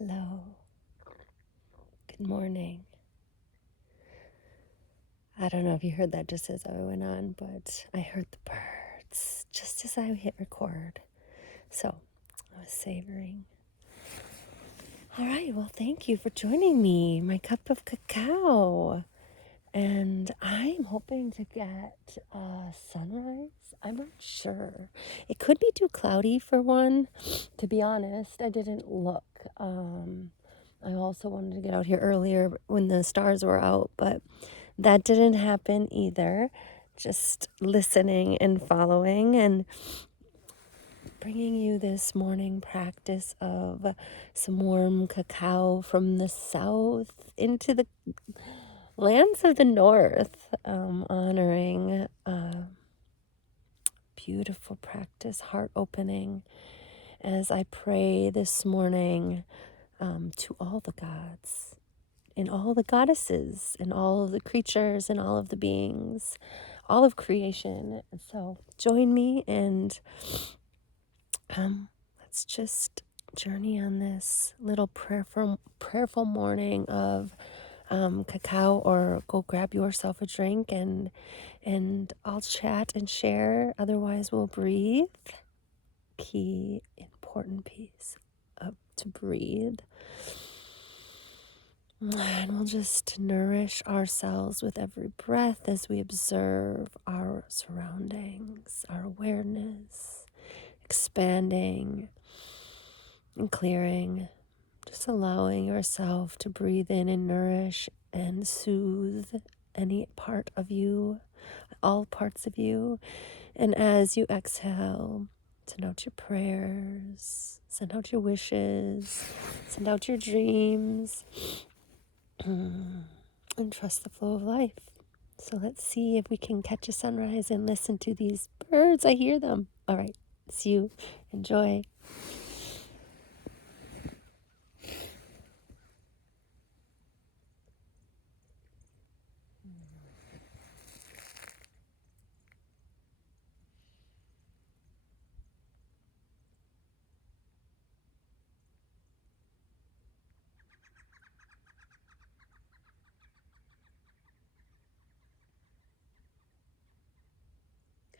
Hello. Good morning. I don't know if you heard that just as I went on, but I heard the birds just as I hit record. So I was savoring. All right. Well, thank you for joining me. My cup of cacao. And I'm hoping to get a sunrise. I'm not sure. It could be too cloudy for one. To be honest, I didn't look. I also wanted to get out here earlier when the stars were out, but that didn't happen either. Just listening and following and bringing you this morning practice of some warm cacao from the south into the lands of the north, honoring beautiful practice, heart opening, as I pray this morning to all the gods and all the goddesses and all of the creatures and all of the beings, all of creation. So join me and let's just journey on this little prayerful morning of cacao, or go grab yourself a drink and I'll chat and share. Otherwise, we'll breathe. Key important piece to breathe. And we'll just nourish ourselves with every breath as we observe our surroundings, our awareness, expanding and clearing, just allowing yourself to breathe in and nourish and soothe any part of you, all parts of you. And as you exhale, send out your prayers, send out your wishes, send out your dreams, and trust the flow of life. So let's see if we can catch a sunrise and listen to these birds. I hear them. All right, see you. Enjoy.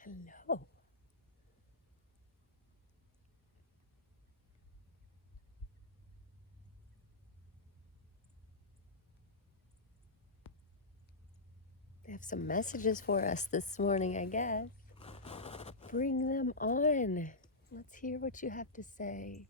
Hello. They have some messages for us this morning, I guess. Bring them on. Let's hear what you have to say.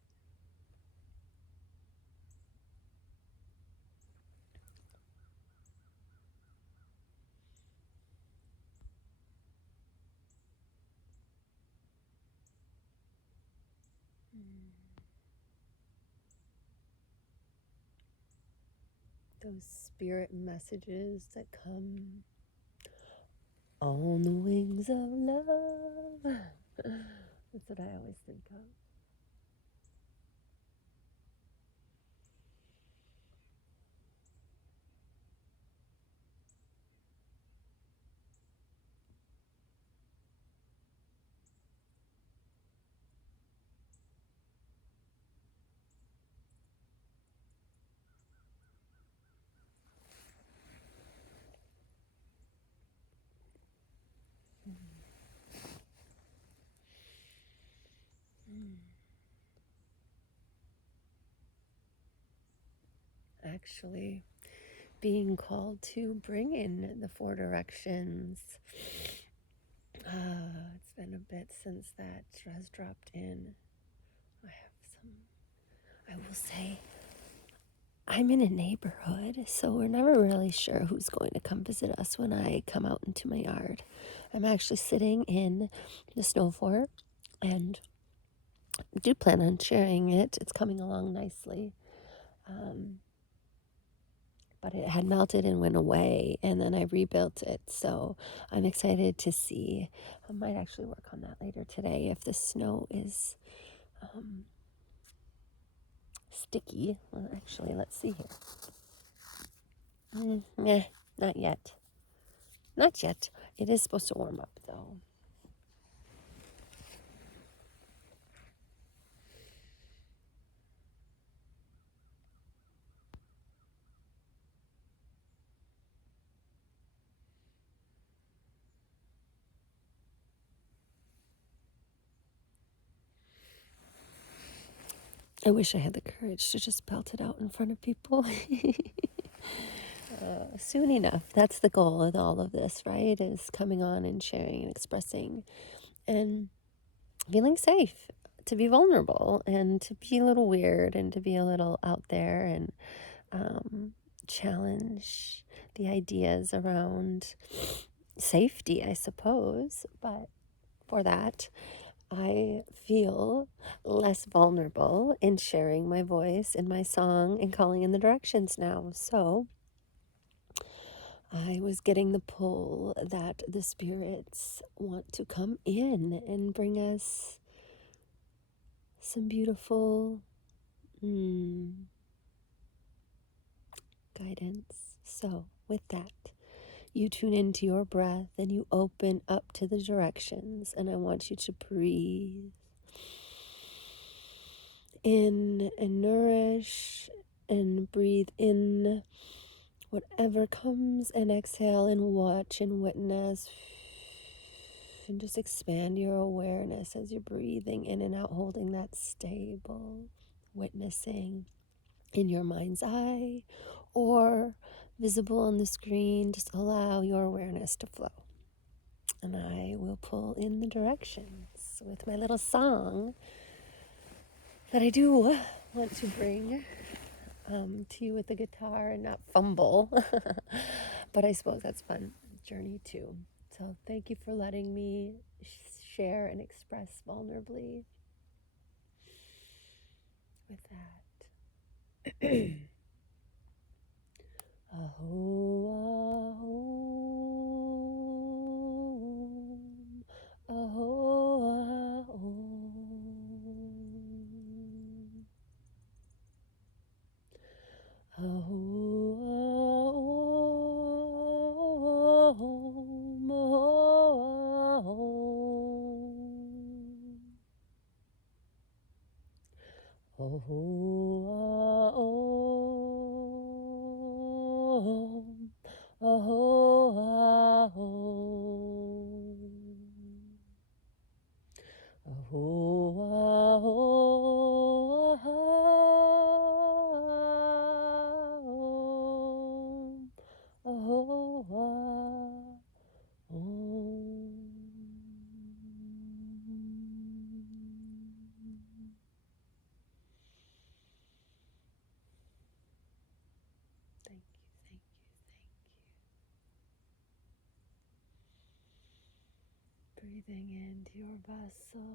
Those spirit messages that come on the wings of love. That's what I always think of. Actually, being called to bring in the four directions. It's been a bit since that has dropped in. I will say, I'm in a neighborhood, so we're never really sure who's going to come visit us when I come out into my yard. I'm actually sitting in the snow fort and do plan on sharing it. It's coming along nicely. But it had melted and went away, and then I rebuilt it. So I'm excited to see. I might actually work on that later today if the snow is sticky. Well, actually, let's see here. Not yet. Not yet. It is supposed to warm up, though. I wish I had the courage to just belt it out in front of people. Soon enough. That's the goal of all of this, right? Is coming on and sharing and expressing and feeling safe to be vulnerable and to be a little weird and to be a little out there and challenge the ideas around safety, I suppose. But for that, I feel less vulnerable in sharing my voice and my song and calling in the directions now. So I was getting the pull that the spirits want to come in and bring us some beautiful guidance. So, with that, you tune into your breath and you open up to the directions. And I want you to breathe in and nourish and breathe in whatever comes and exhale and watch and witness and just expand your awareness as you're breathing in and out, holding that stable, witnessing in your mind's eye or visible on the screen. Just allow your awareness to flow. And I will pull in the directions with my little song that I do want to bring to you with the guitar and not fumble. But I suppose that's fun journey too. So thank you for letting me share and express vulnerably with that. Aho, aho, aho, aho, aho, Thank you, thank you, thank you. Breathing into your vessel,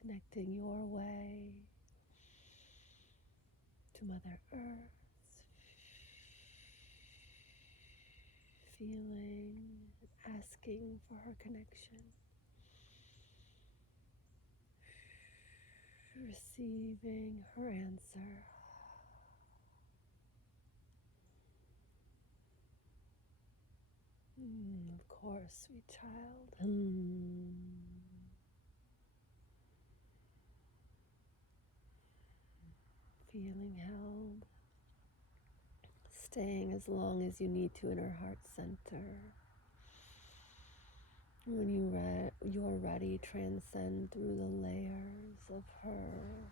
connecting your way to Mother Earth, feeling, asking for her connection, receiving her answer. Of course, sweet child. Feeling held, staying as long as you need to in her heart center. When you're ready, transcend through the layers of her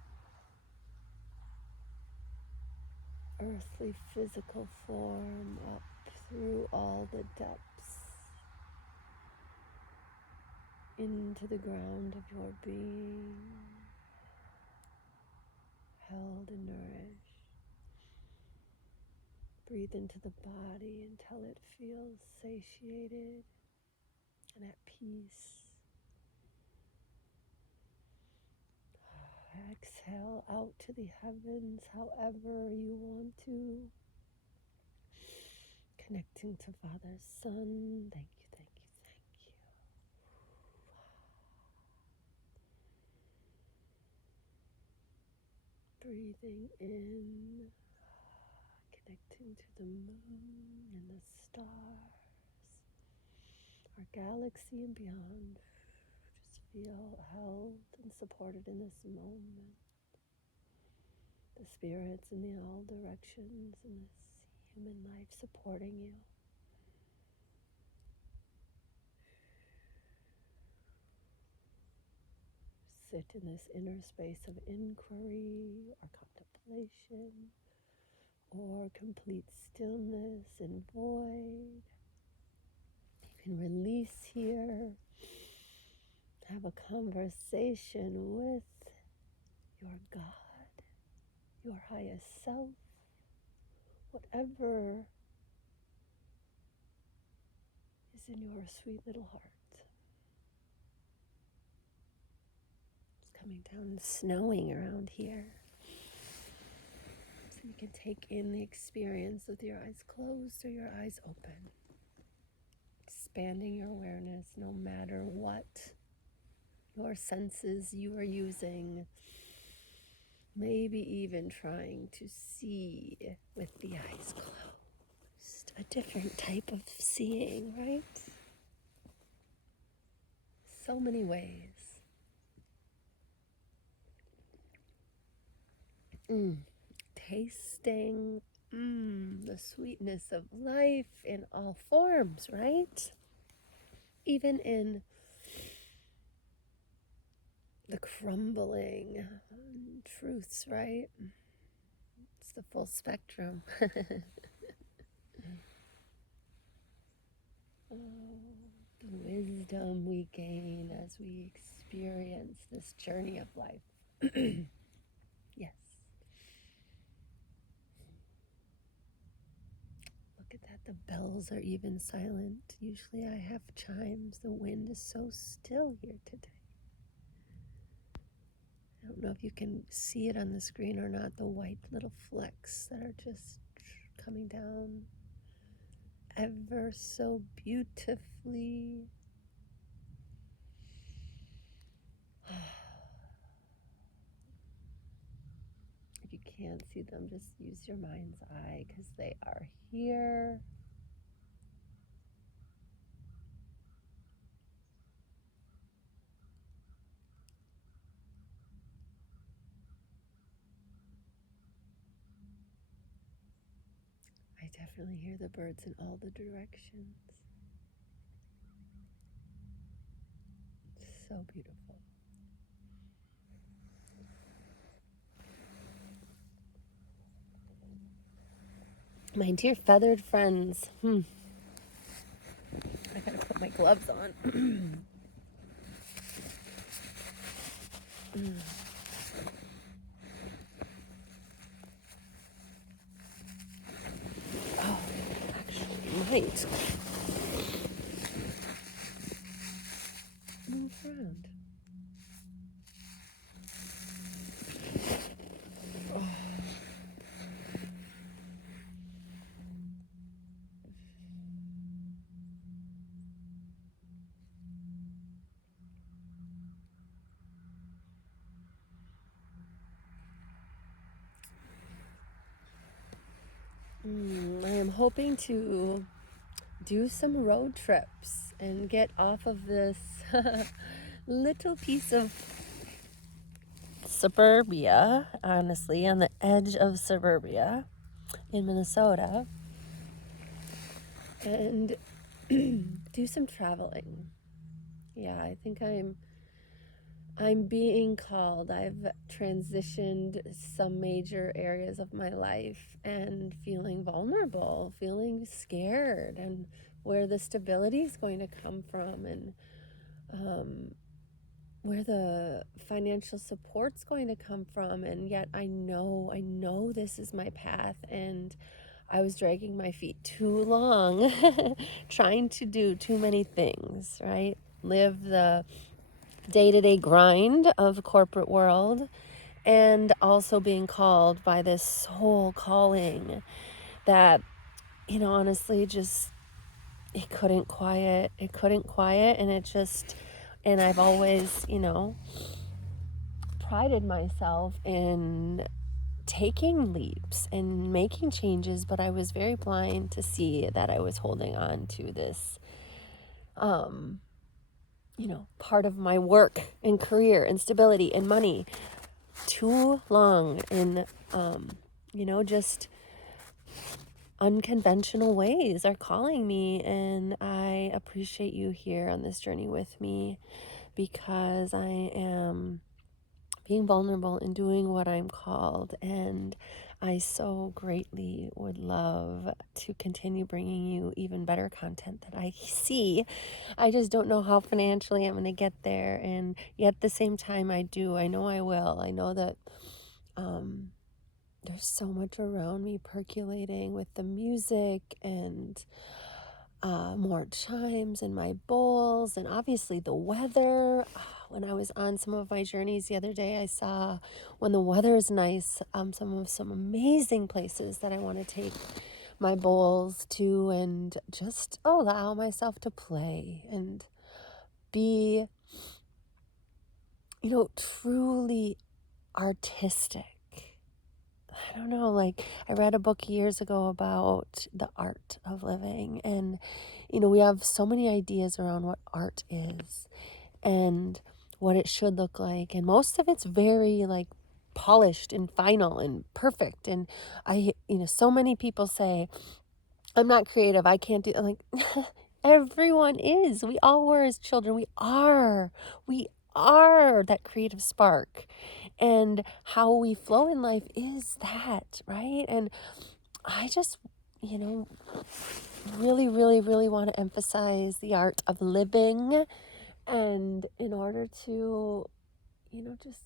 earthly physical form up through all the depths into the ground of your being, held and nourished. Breathe into the body until it feels satiated and at peace. Exhale out to the heavens however you want to. Connecting to Father, Son. Thank you, thank you, thank you. Breathing in, connecting to the moon and the stars, our galaxy and beyond. Just feel held and supported in this moment. The spirits in the all directions in this human life supporting you. sit in this inner space of inquiry or contemplation or complete stillness and void. You can release here, have a conversation with your God, your highest self, whatever is in your sweet little heart. It's coming down and snowing around here. So you can take in the experience with your eyes closed or your eyes open. Expanding your awareness no matter what your senses you are using. Maybe even trying to see with the eyes closed. A different type of seeing, right? So many ways. Tasting the sweetness of life in all forms, right? Even in the crumbling truths, right? It's the full spectrum. The wisdom we gain as we experience this journey of life. Yes. Look at that. The bells are even silent. Usually I have chimes. The wind is so still here today. I don't know if you can see it on the screen or not, the white little flecks that are just coming down ever so beautifully. If you can't see them, just use your mind's eye because they are here. I definitely hear the birds in all the directions. So beautiful. My dear feathered friends, I gotta put my gloves on. Oh, actually might move around. I am hoping to do some road trips and get off of this little piece of suburbia, honestly, on the edge of suburbia in Minnesota, and do some traveling. Yeah, I think I'm being called. I've transitioned some major areas of my life and feeling vulnerable, feeling scared, and where the stability is going to come from, and where the financial support's going to come from. And yet I know this is my path, and I was dragging my feet too long, trying to do too many things, right? Live the day-to-day grind of corporate world, and also being called by this soul calling that, honestly, just it couldn't quiet, and I've always, prided myself in taking leaps and making changes, but I was very blind to see that I was holding on to this part of my work and career and stability and money too long in, just unconventional ways are calling me. And I appreciate you here on this journey with me, because I am being vulnerable and doing what I'm called. And I so greatly would love to continue bringing you even better content that I see. I just don't know how financially I'm going to get there. And yet at the same time, I do. I know I will. I know that there's so much around me percolating with the music and more chimes in my bowls, and obviously the weather. When I was on some of my journeys the other day, I saw when the weather is nice, some amazing places that I want to take my bowls to and just allow myself to play and be, truly artistic. I don't know, like I read a book years ago about the art of living, and we have so many ideas around what art is and what it should look like, and most of it's very like polished and final and perfect. And so many people say, I'm not creative, I can't do. I'm like, everyone is. We all were as children. We are that creative spark, and how we flow in life is that, right? And I just, really, really, really want to emphasize the art of living. And in order to, just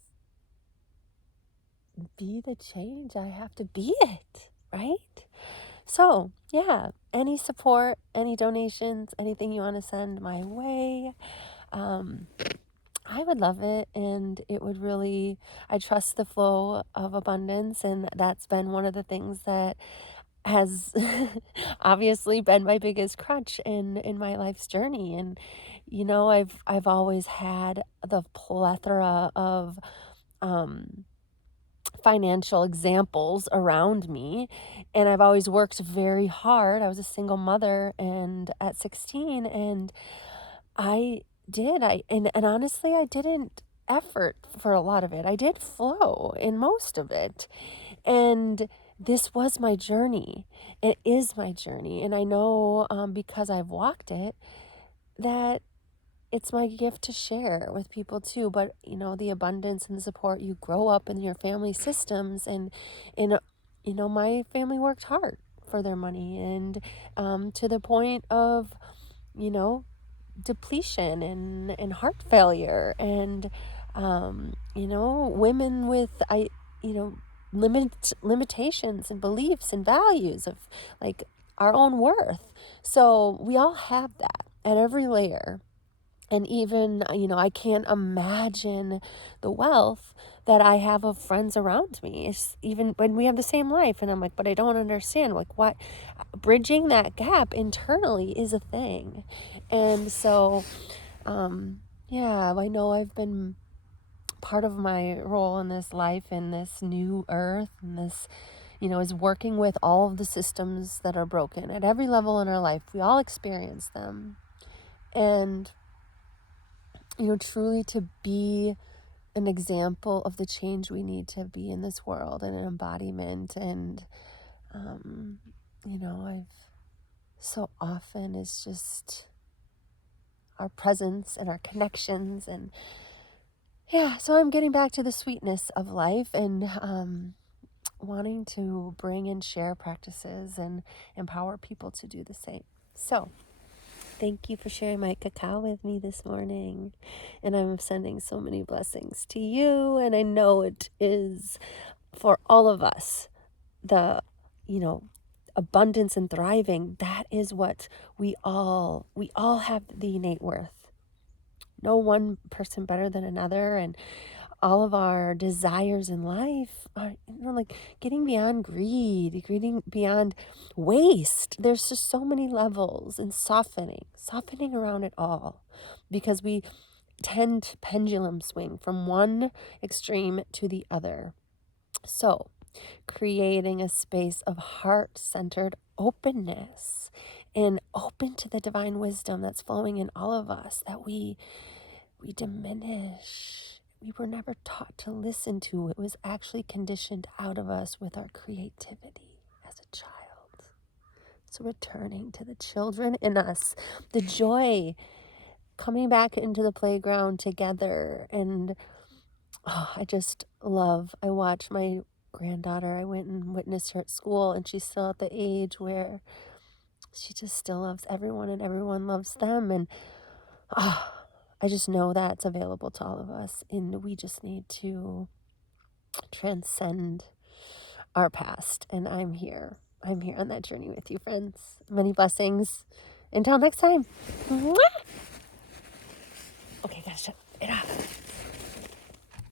be the change, I have to be it, right? So, yeah, any support, any donations, anything you want to send my way, I would love it. And it would really, I trust the flow of abundance. And that's been one of the things that has obviously been my biggest crutch in my life's journey. And I've always had the plethora of financial examples around me, and I've always worked very hard. I was a single mother and at 16, and I and honestly, I didn't effort for a lot of it. I did flow in most of it. And this was my journey. It is my journey. And I know, because I've walked it, that it's my gift to share with people too. But, the abundance and the support, you grow up in your family systems, and my family worked hard for their money, and to the point of, you know, depletion and heart failure, and women with limitations and beliefs and values of like our own worth. So we all have that at every layer. And even, I can't imagine the wealth that I have of friends around me. It's even when we have the same life, and I'm like, but I don't understand, like, what bridging that gap internally is a thing. And so, yeah, I know I've been part of my role in this life, in this new earth, and this, is working with all of the systems that are broken at every level in our life. We all experience them. And truly to be an example of the change we need to be in this world, and an embodiment. And, I've so often it's just our presence and our connections. And yeah, so I'm getting back to the sweetness of life, and wanting to bring and share practices and empower people to do the same. So thank you for sharing my cacao with me this morning. And I'm sending so many blessings to you. And I know it is for all of us, the, abundance and thriving. That is what we all have, the innate worth. No one person better than another. And all of our desires in life are, like getting beyond greed, getting beyond waste. There's just so many levels, and softening around it all, because we tend to pendulum swing from one extreme to the other. So, creating a space of heart-centered openness and open to the divine wisdom that's flowing in all of us, that we diminish. We were never taught to listen to. It was actually conditioned out of us with our creativity as a child. So returning to the children in us, the joy, coming back into the playground together, and Oh, I just love, I watch my granddaughter. I went and witnessed her at school, and she's still at the age where she just still loves everyone and everyone loves them. And oh, I just know that's available to all of us. And we just need to transcend our past. And I'm here. I'm here on that journey with you, friends. Many blessings. Until next time. Mwah! Okay, gotta shut it off.